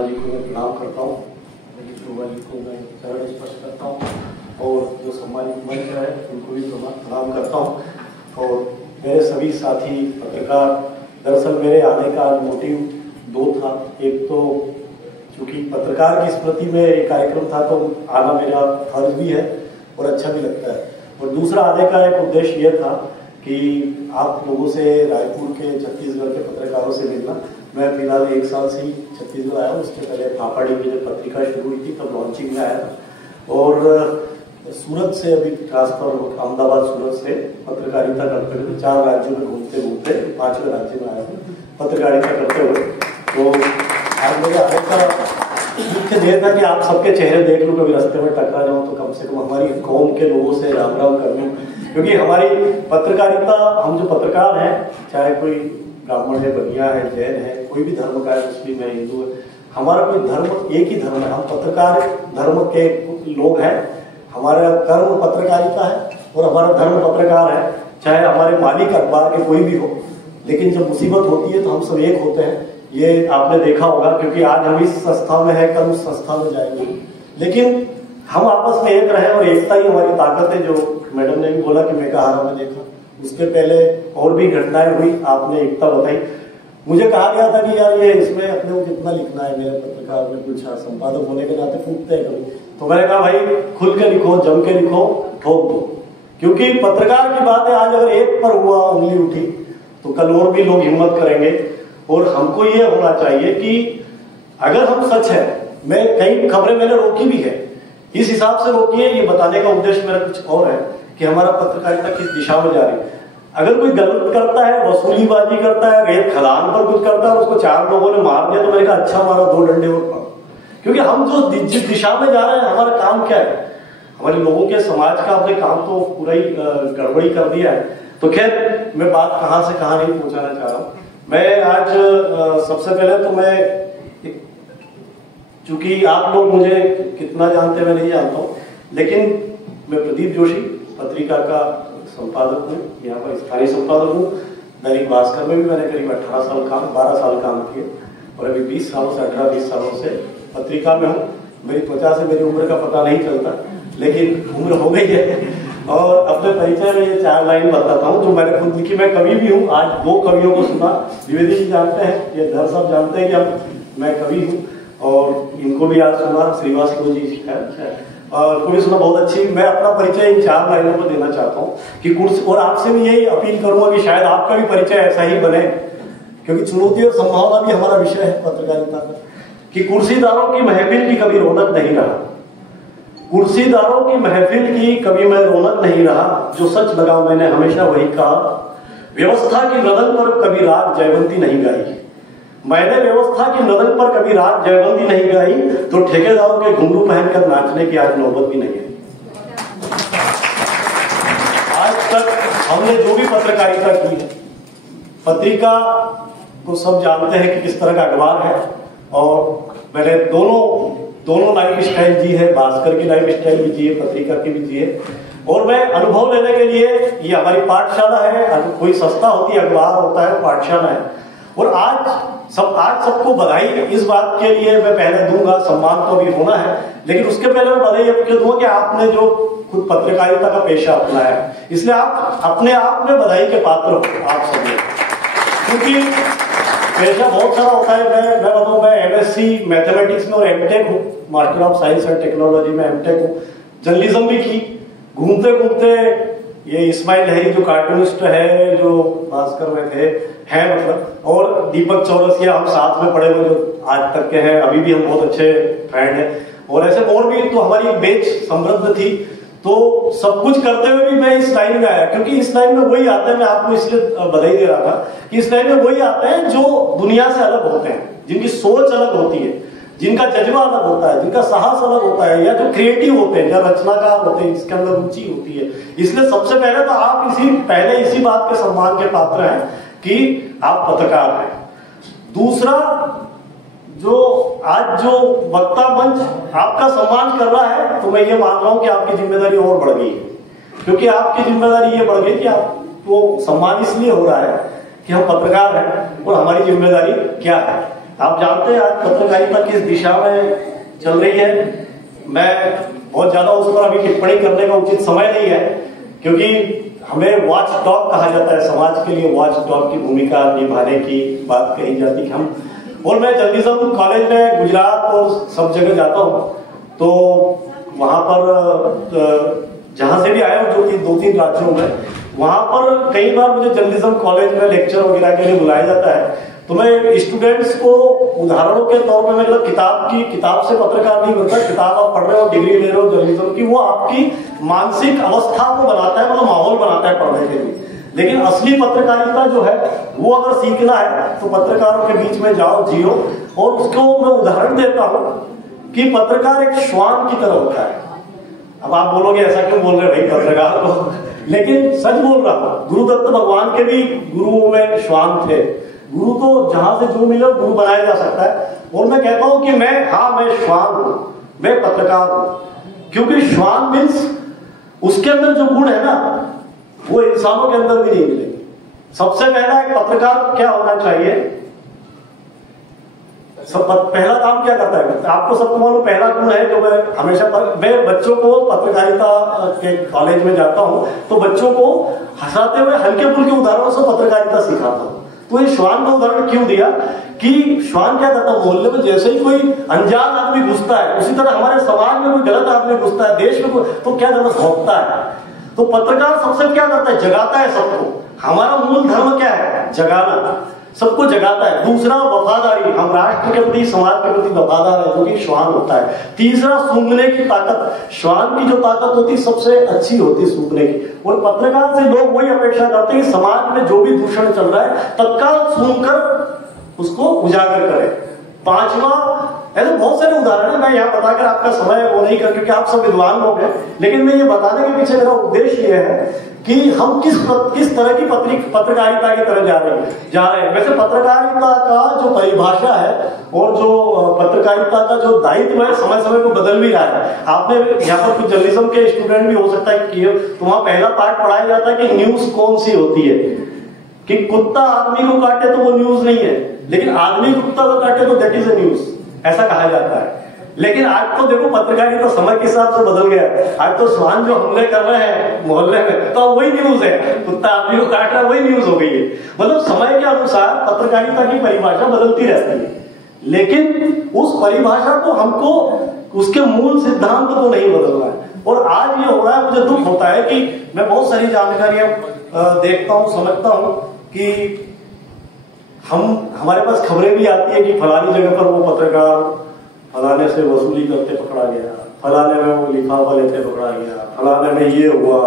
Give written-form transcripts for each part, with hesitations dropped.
जी को मैं प्रणाम करता हूँ, मेरी शोभा जी को मैं चरण स्पर्श करता हूँ और जो सम्मानित मंच है उनको भी प्रणाम करता हूँ। और मेरे सभी साथी पत्रकार, दरअसल मेरे आने का मोटिव दो था। एक तो चूंकि पत्रकार की स्मृति में एक कार्यक्रम था तो आना मेरा फर्ज भी है और अच्छा भी लगता है, और दूसरा आने का एक उद्देश्य यह था कि आप लोगों से, रायपुर के, छत्तीसगढ़ के पत्रकारों से मिलना। मैं फिलहाल 1 साल से ही छत्तीसगढ़ आया हूँ। उसके पहले फाफाड़ी की जब पत्रिका शुरू हुई थी तब लॉन्चिंग में आया था, और सूरत से अभी ट्रांसफर, अहमदाबाद सूरत से पत्रकारिता करते हुए 4 राज्यों में घूमते घूमते 5वें राज्य में आया हूँ पत्रकारिता करते हुए। तो आज मेरे आने का मुख्य ध्येय था कि आप सबके चेहरे देख लूँ, कभी रास्ते में टकरा जाऊँ तो कम से कम हमारी कौम के लोगों से राम राम कर लूँ। क्योंकि हमारी पत्रकारिता, हम जो पत्रकार हैं, चाहे कोई ब्राह्मण है, बनिया है, जैन है, कोई भी धर्म का है, मुस्लिम है, हिंदू है, हमारा कोई धर्म एक ही धर्म है। हम पत्रकार धर्म के लोग हैं। हमारा कर्म पत्रकारिता है और हमारा धर्म पत्रकार है। चाहे हमारे मालिक अखबार के कोई भी हो, लेकिन जब मुसीबत होती है तो हम सब एक होते हैं। ये आपने देखा होगा, क्योंकि आज हम इस संस्था में है, कल उस संस्था में जाएंगे, लेकिन हम आपस में एक रहे और एकता ही हमारी ताकत है। जो मैडम ने भी बोला कि मैं कहा में देखा, उसके पहले और भी घटनाएं हुई, आपने एकता बताई। मुझे कहा गया था कि यार ये इसमें अपने को कितना लिखना है, मेरे पत्रकार में कुछ संपादक होने के नाते फूटते हैं कभी। तो मैंने कहा भाई खुल के लिखो, जम के लिखो, ठोक दो, क्योंकि पत्रकार की बात है। आज अगर एक पर हुआ, उंगली उठी, तो कल और भी लोग हिम्मत करेंगे। और हमको ये होना चाहिए कि अगर हम सच है, मैं कई खबरें मैंने रोकी भी है, इस हिसाब से रोकी है, ये बताने का उद्देश्य मेरा कुछ और है कि हमारा पत्रकारिता किस दिशा में जा रही है। अगर कोई गलत करता है, वसूलीबाजी करता है, रेत खदान पर कुछ करता है, उसको 4 लोगों ने मार दिया, तो मैंने कहा अच्छा हमारा 2 डंडे और पड़ा। क्योंकि हम जो जिस दिशा में जा रहे हैं, हमारा काम क्या है, हमारे लोगों के समाज का अपने काम तो पूरा ही गड़बड़ी कर दिया है। तो खैर, मैं बात कहां से कहां नहीं पहुंचाना चाह रहा हूं। मैं आज सबसे पहले तो मैं, चूंकि आप लोग मुझे कितना जानते हैं मैं नहीं जानता हूँ, लेकिन मैं प्रदीप जोशी पत्रिका का संपादक हूँ, यहाँ पर स्थानीय संपादक हूँ। दैनिक भास्कर में भी मैंने करीब 12 साल काम किए, और अभी 20 सालों से 18-20 सालों से पत्रिका में हूँ। मेरी त्वचा से मेरी उम्र का पता नहीं चलता, लेकिन उम्र हो गई है। और अपने परिचय में ये 4 लाइन बताता हूँ जो मैंने खुद लिखी। मैं कवि भी हूँ। आज 2 कवियों को सुना, द्विवेदी जी जानते हैं, ये धर साहब जानते हैं कि मैं कवि हूँ, और इनको भी आज सुना, श्रीवास्तव जी है, और को भी सुना, बहुत अच्छी। मैं अपना परिचय इन 4 लाइनों में देना चाहता हूँ कि कुर्सी, और आपसे भी यही अपील करूंगा कि शायद आपका भी परिचय ऐसा ही बने, क्योंकि चुनौती और संभावना भी हमारा विषय है पत्रकारिता का। कि कुर्सीदारों की महफिल की कभी रौनक नहीं रहा, कुर्सीदारों की महफिल की कभी मैं रौनक नहीं रहा, जो सच लगा मैंने हमेशा वही कहा, व्यवस्था की मृदंग पर कभी राग जयवंती नहीं गाई, मैंने व्यवस्था की मृदंग पर कभी राग जयवंती नहीं गाई, तो ठेकेदारों के घुंघरू पहनकर नाचने की आज नौबत भी नहीं है। आज तक हमने जो भी पत्रकारिता की है, पत्रिका को सब जानते हैं कि किस तरह का अखबार है, और मैंने दोनों लाइफ स्टाइल जी है, भास्कर की लाइफ स्टाइल भी जी है, पत्रिका की भी जी है। और मैं अनुभव लेने के लिए, ये हमारी पाठशाला है, कोई संस्था होती है, अखबार होता है, पाठशाला है। और आज सबको बधाई इस बात के लिए मैं पहले दूंगा, सम्मान तो अभी होना है, लेकिन उसके पहले मैं बधाई आपको दूंगा कि आपने जो खुद पत्रकारिता का पेशा अपनाया है, इसलिए आप अपने आप में बधाई के पात्र हो आप सभी। क्योंकि पेशा बहुत सारा होता है। मैं बताऊं, मैं MSc मैथमेटिक्स में और MTech हूँ, master of science and technology में MTech हूँ। जर्नलिज्म भी की। घूमते घूमते ये इस्माइल लहरी जो कार्टूनिस्ट है, जो भास्कर में थे, हैं मतलब, और दीपक चौरसिया, हम साथ में पढ़े हुए जो आज तक के हैं, अभी भी हम बहुत अच्छे फ्रेंड हैं। और ऐसे और भी, तो हमारी एक बेंच समृद्ध थी। तो सब कुछ करते हुए भी मैं इस लाइन में आया, क्योंकि इस लाइन में वही आते हैं, मैं आपको इसलिए बधाई दे रहा था कि इस लाइन में वही आते हैं जो दुनिया से अलग होते हैं, जिनकी सोच अलग होती है, जिनका जज्बा अलग होता है, जिनका साहस अलग होता है, या जो क्रिएटिव होते हैं, या रचनाकार होते हैं, जिसके अंदर रुचि होती है। इसलिए सबसे पहले तो आप इसी बात के सम्मान के पात्र हैं कि आप पत्रकार हैं। दूसरा, जो आज जो वक्ता मंच आपका सम्मान कर रहा है, तो मैं ये मान रहा हूं कि आपकी जिम्मेदारी और बढ़ गई है। क्योंकि आपकी जिम्मेदारी ये बढ़ गई कि आपको सम्मान इसलिए हो रहा है कि हम पत्रकार हैं, और हमारी जिम्मेदारी क्या है। आप जानते हैं आज पत्रकारिता किस दिशा में चल रही है। मैं बहुत ज्यादा उस पर अभी टिप्पणी करने का उचित समय नहीं है, क्योंकि हमें वॉच डॉग कहा जाता है, समाज के लिए वॉच डॉग की भूमिका निभाने की बात कही जाती है हम। और मैं जर्नलिज्म कॉलेज में गुजरात और सब जगह जाता हूँ, तो वहां पर जहां से भी आया हूँ, जो कि 2-3 राज्यों में, वहां पर कई बार मुझे जर्नलिज्म कॉलेज में लेक्चर वगैरह के लिए बुलाया जाता है। तो मैं स्टूडेंट्स को उदाहरणों के तौर पे, मतलब किताब से पत्रकार नहीं बनता। किताब आप पढ़ रहे हो, डिग्री ले रहे हो जर्नलिज्म की, वो आपकी मानसिक अवस्था को बनाता है, मतलब माहौल बनाता है पढ़ने के लिए। लेकिन असली पत्रकारिता जो है वो अगर सीखना है तो पत्रकारों के बीच में जाओ, जियो। और उसको मैं उदाहरण देता हूं कि पत्रकार एक श्वान की तरह होता है। अब आप बोलोगे ऐसा क्यों बोल रहे भाई पत्रकार को, लेकिन सच बोल रहा हूं। गुरुदत्त भगवान के भी गुरुओं में श्वान थे। गुरु तो जहां से जो मिले गुरु बनाया जा सकता है। और मैं कहता हूं कि मैं श्वान हूं, मैं पत्रकार हूं, क्योंकि श्वान मीन्स उसके अंदर जो गुण है ना, वो इंसानों के अंदर भी नहीं मिलेगी। सबसे पहला एक पत्रकार क्या होना चाहिए, पहला काम क्या करता है आपको सबको मालूम। पहला गुण है जो मैं हमेशा मैं बच्चों को पत्रकारिता के कॉलेज में जाता हूं, तो बच्चों को हंसाते हुए हल्के फुल्के उदाहरणों से पत्रकारिता सिखाता हूं। तो ये श्वान का उदाहरण क्यों दिया कि श्वान क्या करता है, मोहल्ले में जैसे ही कोई अनजान आदमी घुसता है, उसी तरह हमारे समाज में कोई गलत आदमी घुसता है, देश में तो क्या करता है, भौंकता है। तो पत्रकार सबसे क्या करता है, जगाता है सबको। हमारा मूल धर्म क्या है, जगाना, सबको जगाता है। दूसरा वफादारी, हम राष्ट्र के प्रति, समाज के प्रति वफादार है, जो कि श्वान होता है। तीसरा सूंघने की ताकत, श्वान की जो ताकत होती है सबसे अच्छी होती है सूंघने की। और पत्रकार से लोग वही अपेक्षा करते हैं कि समाज में जो भी दूषण चल रहा है तत्काल सूंघकर उसको उजागर करे। पांचवा, ऐसे बहुत सारे उदाहरण है, मैं यहाँ बताकर आपका समय वो नहीं कर, क्योंकि आप सब विद्वान लोग हैं। लेकिन मैं ये बताने के पीछे मेरा उद्देश्य ये है कि हम किस तरह की पत्रकारिता की तरह जा रहे हैं। वैसे पत्रकारिता का जो परिभाषा है और जो पत्रकारिता का जो दायित्व है समय समय को बदल भी रहा है। आपने यहाँ पर कुछ जर्नलिज्म के स्टूडेंट भी हो सकता है कि तो वहां पहला पार्ट पढ़ाया जाता है कि न्यूज कौन सी होती है, कि कुत्ता आदमी को काटे तो वो न्यूज नहीं है, लेकिन आदमी कुत्ता को काटे तो दैट इज ए न्यूज, ऐसा कहा जाता है। लेकिन आज तो देखो पत्रकारिता तो समय के हिसाब से बदल गया। आज तो श्वान जो हमले कर रहे हैं मोहल्ले में, तो वही न्यूज है, कुत्ता आदमी को काट रहा है, वही न्यूज हो गई है। मतलब समय के अनुसार पत्रकारिता की परिभाषा बदलती रहती है, लेकिन उस परिभाषा को हमको उसके मूल सिद्धांत को नहीं बदलना है। और आज ये हो रहा है, मुझे दुख होता है कि मैं बहुत सारी जानकारियां देखता हूं, समझता हूं कि हमारे पास खबरें भी आती है कि फलानी जगह पर वो पत्रकार फलाने से वसूली करते पकड़ा गया, फलाने में वो लिफाफा लेते पकड़ा गया, फलाने में ये हुआ,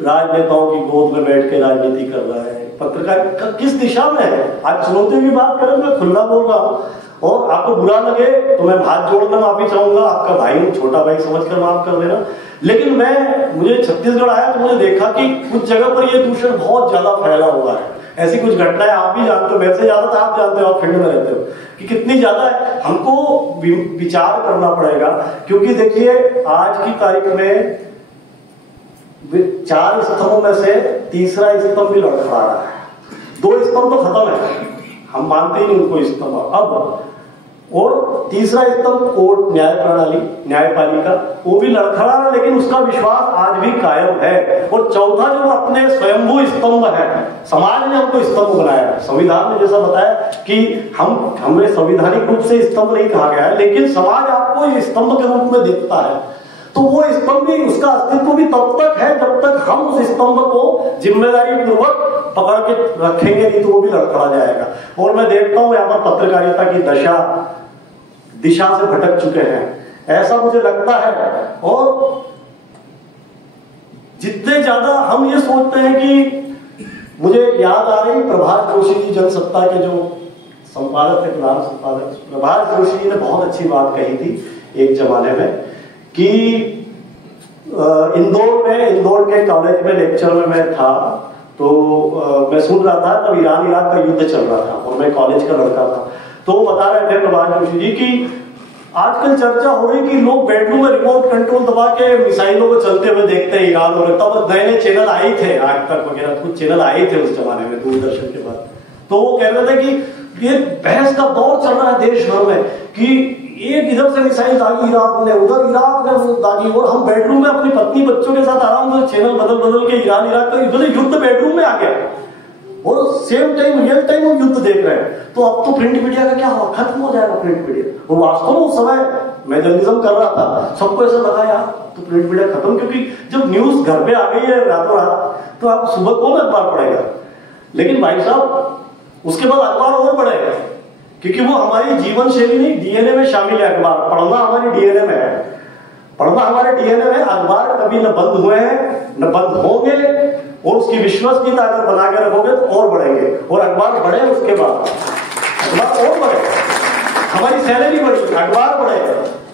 राजनेताओं की गोद में बैठ के राजनीति कर रहा है। पत्रकार किस दिशा में है? आज चुनौती की बात करें, मैं खुला बोल रहा हूँ, और आपको बुरा लगे तो मैं हाथ जोड़ना माफी चाहूंगा, आपका भाई हूँ, छोटा भाई समझकर माफ कर देना। लेकिन मुझे छत्तीसगढ़ आया तो मुझे देखा कि कुछ जगह पर ये दूषण बहुत ज्यादा फैला हुआ है। ऐसी कुछ घटनाएं आप भी जानते हो, वैसे ज्यादा तो आप जानते हो, आप फील्ड में रहते हो, कि कितनी ज्यादा है। हमको विचार करना पड़ेगा, क्योंकि देखिए आज की तारीख में 4 स्तंभों में से तीसरा स्तंभ भी लड़खड़ा रहा है। 2 स्तंभ तो खत्म है, हम मानते ही नहीं उनको स्तंभ अब, और तीसरा स्तंभ कोर्ट, न्याय प्रणाली, न्यायपालिका, वो भी लड़खड़ा रहा, लेकिन उसका विश्वास आज भी कायम है। और चौथा जो अपने स्वयंभू स्तंभ है, समाज ने हमको स्तंभ बनाया। संविधान ने जैसा बताया कि हमें संवैधानिक रूप से स्तंभ नहीं कहा गया है, लेकिन समाज आपको स्तंभ के रूप में देखता है। तो वो स्तंभ भी, उसका अस्तित्व भी तब तक है जब तक हम उस स्तंभ को जिम्मेदारी पूर्वक पकड़ के रखेंगे, नहीं तो वो भी लड़खड़ा जाएगा। और मैं देखता हूं यहाँ पर पत्रकारिता की दिशा से भटक चुके हैं, ऐसा मुझे लगता है। और जितने ज्यादा हम ये सोचते हैं कि, मुझे याद आ रही प्रभाष जोशी जी, जनसत्ता के जो संपादक थे, प्रधान संपादक प्रभाष जोशी जी ने बहुत अच्छी बात कही थी एक जमाने में कि इंदौर के कॉलेज में लेक्चर में मैं था, तो मैं सुन रहा था, तब ईरान इराक का युद्ध चल रहा था और मैं कॉलेज का लड़का था। तो बता रहे थे प्रभाष जोशी जी कि आजकल चर्चा हो रही कि लोग बेडरूम में रिमोट कंट्रोल दबा के मिसाइलों को चलते हुए देखते हैं ईरान, और तब नए नए चैनल आए थे, आज तक वगैरह कुछ चैनल आए थे उस जमाने में, दूरदर्शन के बाद। तो वो कह रहे थे कि ये बहस का दौर चल रहा है देश भर में कि एक इधर से मिसाइल दागी इराक ने, उधर इराक ने दागी, और हम बेडरूम में अपनी पत्नी बच्चों के साथ आराम से चैनल बदल बदल के ईरान इराक का युद्ध बेडरूम में आ गया, और सेम टाइम रियल टाइम हम युद्ध देख रहे हैं। तो अब तो प्रिंट मीडिया का क्या हुआ, खत्म हो जाएगा प्रिंट मीडिया। वो वास्तव में उस समय मैं जर्नलिज्म कर रहा था, सबको ऐसा लगा यार तो प्रिंट मीडिया खत्म, क्योंकि जब न्यूज घर पे आ गई है रातों रात तो आप सुबह कौन अखबार पढ़ेगा। लेकिन भाई साहब उसके बाद अखबार और बढ़ेगा, क्योंकि वो हमारी जीवन शैली नहीं, डीएनए में शामिल है। अखबार पढ़ना हमारी डीएनए में है, पढ़ना हमारे डीएनए में। अखबार कभी न बंद हुए हैं न बंद होंगे, और उसकी विश्वसनीयता अगर बना के रखोगे तो और बढ़ेंगे, और अखबार बढ़े उसके बाद अखबार और बढ़े, हमारी सैलरी बढ़ी, अखबार बढ़े।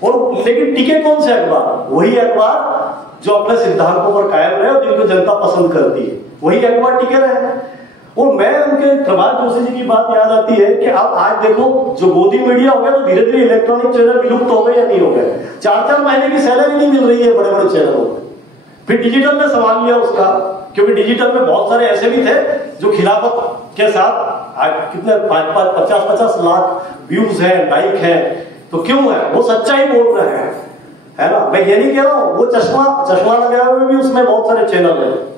और लेकिन टिके कौन से अखबार? वही अखबार जो अपने सिद्धांतों पर कायम रहे और जिनको जनता पसंद करती है, वही अखबार टिके रहे। और मैं उनके प्रभात जोशी जी की बात याद आती है कि अब आज देखो जो गोदी मीडिया हो गया, तो धीरे धीरे इलेक्ट्रॉनिक चैनल विलुप्त हो गए या नहीं हो गए। 4-4 महीने की सैलरी नहीं मिल रही है बड़े बड़े चैनलों में। फिर डिजिटल ने संभाल लिया उसका, क्योंकि डिजिटल में बहुत सारे ऐसे भी थे जो खिलाफत के साथ आज कितने 50-50 लाख व्यूज है, लाइक है, तो क्यों है? वो सच्चाई बोल रहे हैं, है ना। मैं ये नहीं कह रहा हूं, वो चश्मा लगाए हुए भी उसमें बहुत सारे चैनल है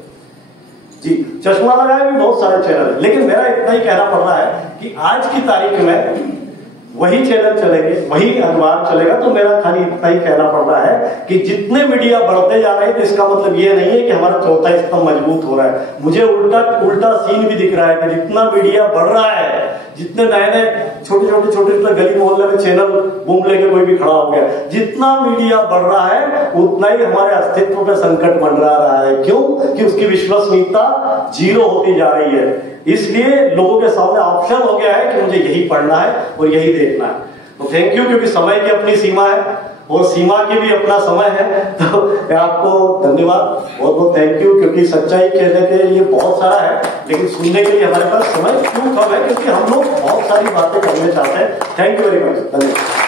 जी, चश्मा लगाए भी बहुत सारे चैनल है। लेकिन मेरा इतना ही कहना पड़ रहा है कि आज की तारीख में वही चैनल चलेंगे, वही अखबार चलेगा। तो मेरा खाली इतना ही कहना पड़ रहा है कि जितने मीडिया बढ़ते जा रहे हैं, तो इसका मतलब ये नहीं है कि हमारा चौथा स्तंभ मजबूत हो रहा है। मुझे उल्टा सीन भी दिख रहा है कि जितना मीडिया बढ़ रहा है, जितने नए नए छोटे गली मोहल्ले में चैनल बूम लेके कोई भी खड़ा हो गया, जितना मीडिया बढ़ रहा है उतना ही हमारे अस्तित्व पे संकट मंडरा रहा है। क्यों? कि उसकी विश्वसनीयता जीरो होती जा रही है। इसलिए लोगों के सामने ऑप्शन हो गया है कि मुझे यही पढ़ना है और यही देखना है। तो थैंक यू, क्योंकि समय की अपनी सीमा है और सीमा की भी अपना समय है। तो आपको धन्यवाद, बहुत बहुत थैंक यू, क्योंकि सच्चाई कहने के लिए बहुत सारा है, लेकिन सुनने के लिए हमारे पास समय क्यों कम है, क्योंकि हम लोग बहुत सारी बातें करना चाहते हैं। थैंक यू वेरी मच, धन्यवाद।